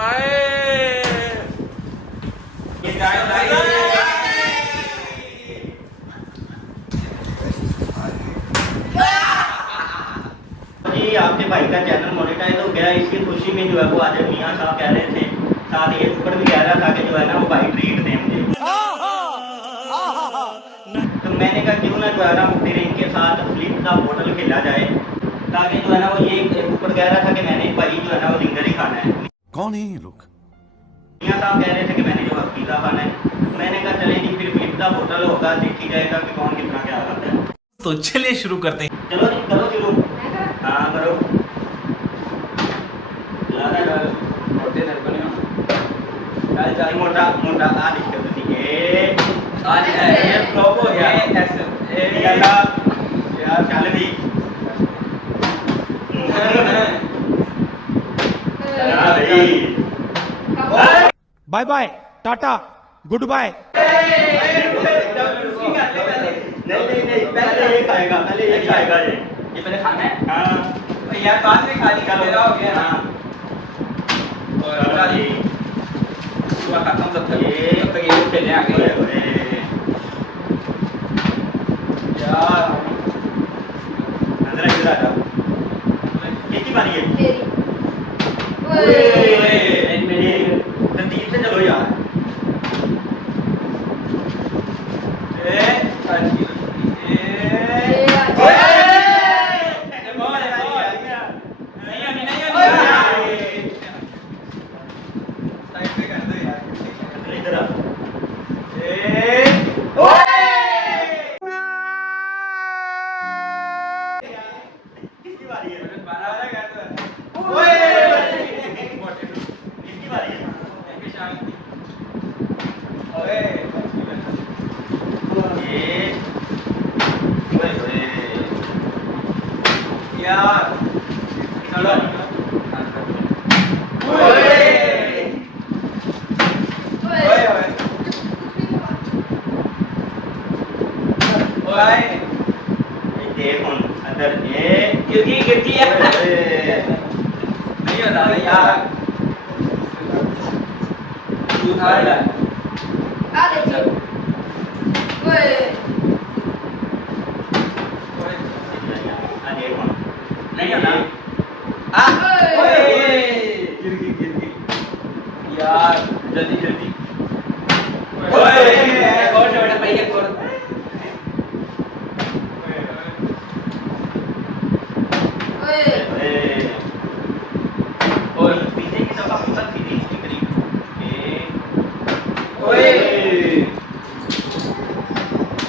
जी आपके भाई का चैनल मोनेटाइज हो गया, इसकी खुशी में जो है वो आज मियाँ साहब कह रहे थे, साथ ये ऊपर भी कह रहा था कि जो है ना वो भाई ट्रीट दें मुझे। तो मैंने कहा क्यों ना जो है ना वो फिर इनके साथ फ्लिप का बोतल खेला जाए, ताकि जो है ना वो ये ऊपर कह रहा था कि मैंने भाई जो है ना वो जिंगर ही खाना है। कौन है ये लोग? मियाँ साहब कह रहे थे कि मैंने जो है पिज़्ज़ा खाना है। मैंने कहा चले जी फिर फ्लिप का बोतल होगा, देखी जाएगा कि कौन कितना क्या खाता है। तो चलिए शुरू करते हैं। चलो जी करो शुरू। हाँ करो। मोटे तेरे को नहीं होना। चल मोटा मोटा आ देखो तुसी ए आज ये फ्लॉप हो गया। ऐसे यार चल भी bye bye tata goodbye. नहीं पहले ये खाएगा, पहले ये खाएगा। ये पहले खाना है। हाँ यार बाद में खा ली, मेरा हो गया ना। और जी सुबह खत्म तब तक ये खेलने आ गए यार। अंदर इधर आ जाओ। किसकी बारी है? मेरी तरतीब से चलो यार। इधर आ। किसकी बारी है? किसकी बारी है? यार चलो देख उन अंदर ये गिरती है। नहीं होता यार, तू खा ले। नहीं होता गिर गई यार। जल्दी और छोटा भाई एक और। और पीछे की तरफ आपके साथ फिनिश की करीब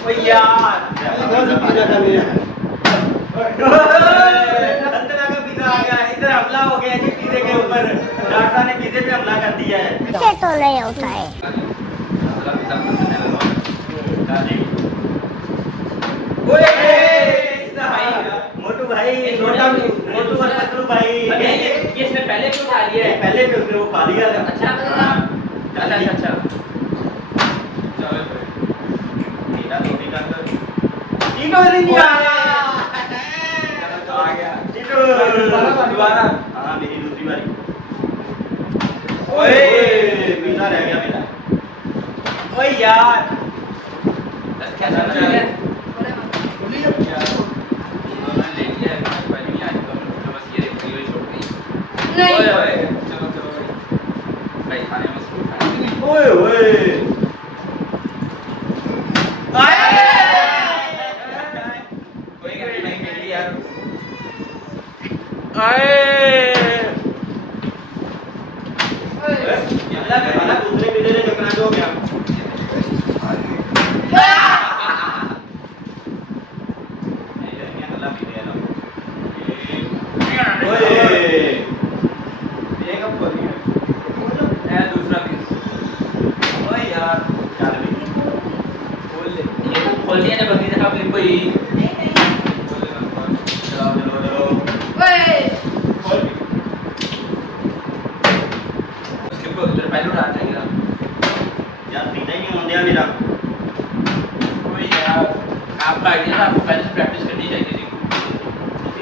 ओए यार अंदर आकर पिज़्ज़ा आ गया, इधर हमला हो गया जी पिज़्ज़े के ऊपर। डाटा ने पिज़्ज़े पे हमला कर दिया है। इसे तो नहीं होता है। मोटू भाई मोटू और पतलू भाई। ये इसने पहले क्यों खा लिया है? पहले भी उसने वो खा लिया था। अच्छा अच्छा मेरा रोटी का तीनों नहीं आया। आ गया दोबारा। हाँ मेरी दूसरी बारी। ओए पिज़्ज़ा रह गया मेरा। ओए यार कैसा चल रहा है? ओए ओए दूसरे पिज़्ज़े ने चकना हो गया। दूसरा पीस। ओए यार खोल दिया जब अगली दफा फिर कोई उसके ऊपर उधर पहले उड़ा जाएगा यार पिज़्ज़ा ही नहीं होने दिया मेरा। ओए यार आपका आइडिया था, आपको पहले से प्रैक्टिस करनी चाहिए थी।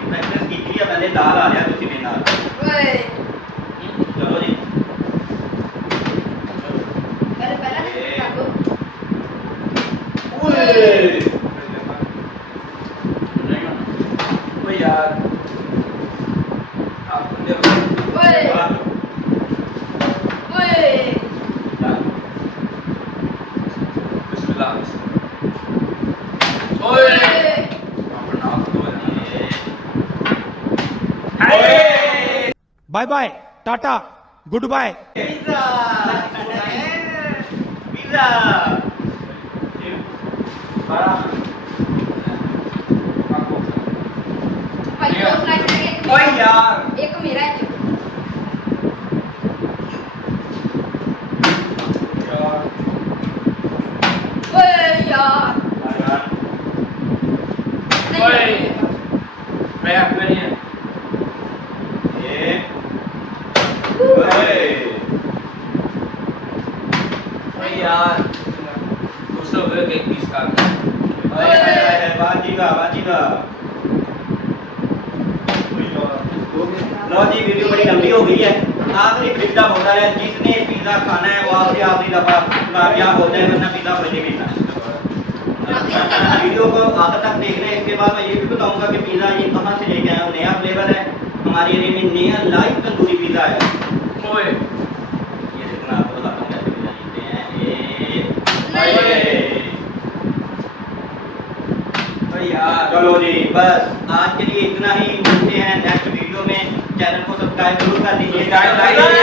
प्रैक्टिस की थी, पहले दाल आ गया, दूसरी में दाल। चलो जी ओए अपना तो है bye bye tata goodbye pizza pizza भाई दो स्लाइस है एक ओए मेरा यार एक मेरा है ओए यार ओए मैं अपने लिए ये ओए ओए यार दूसरा हो गया 1 पीस का ओए बाजी का लो जी वीडियो बड़ी लंबी हो गई है आखिरी पिज्जा होता है जिसने पिज्जा खाना है वो आखिरी दफा कामयाब हो जाए वरना पिज्जा बने भी ना वीडियो को आखिर तक देखना है इसके बाद मैं ये भी बताऊंगा कि पिज्जा ये कहाँ से लेके आया हूँ नया फ्लेवर है हमारे एरिया में नया लाइव तंदूरी पिज्जा है ओए ये देखना आपको बताता हूँ कैसे पिज्जा जीते हैं ओए यार चलो जी बस आज के लिए इतना ही मिलते हैं नेक्स्ट वीडियो में चैनल को सब्सक्राइब जरूर कर दीजिए Subscribe, like, Bye.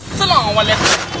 अस्सलाम वालेकुम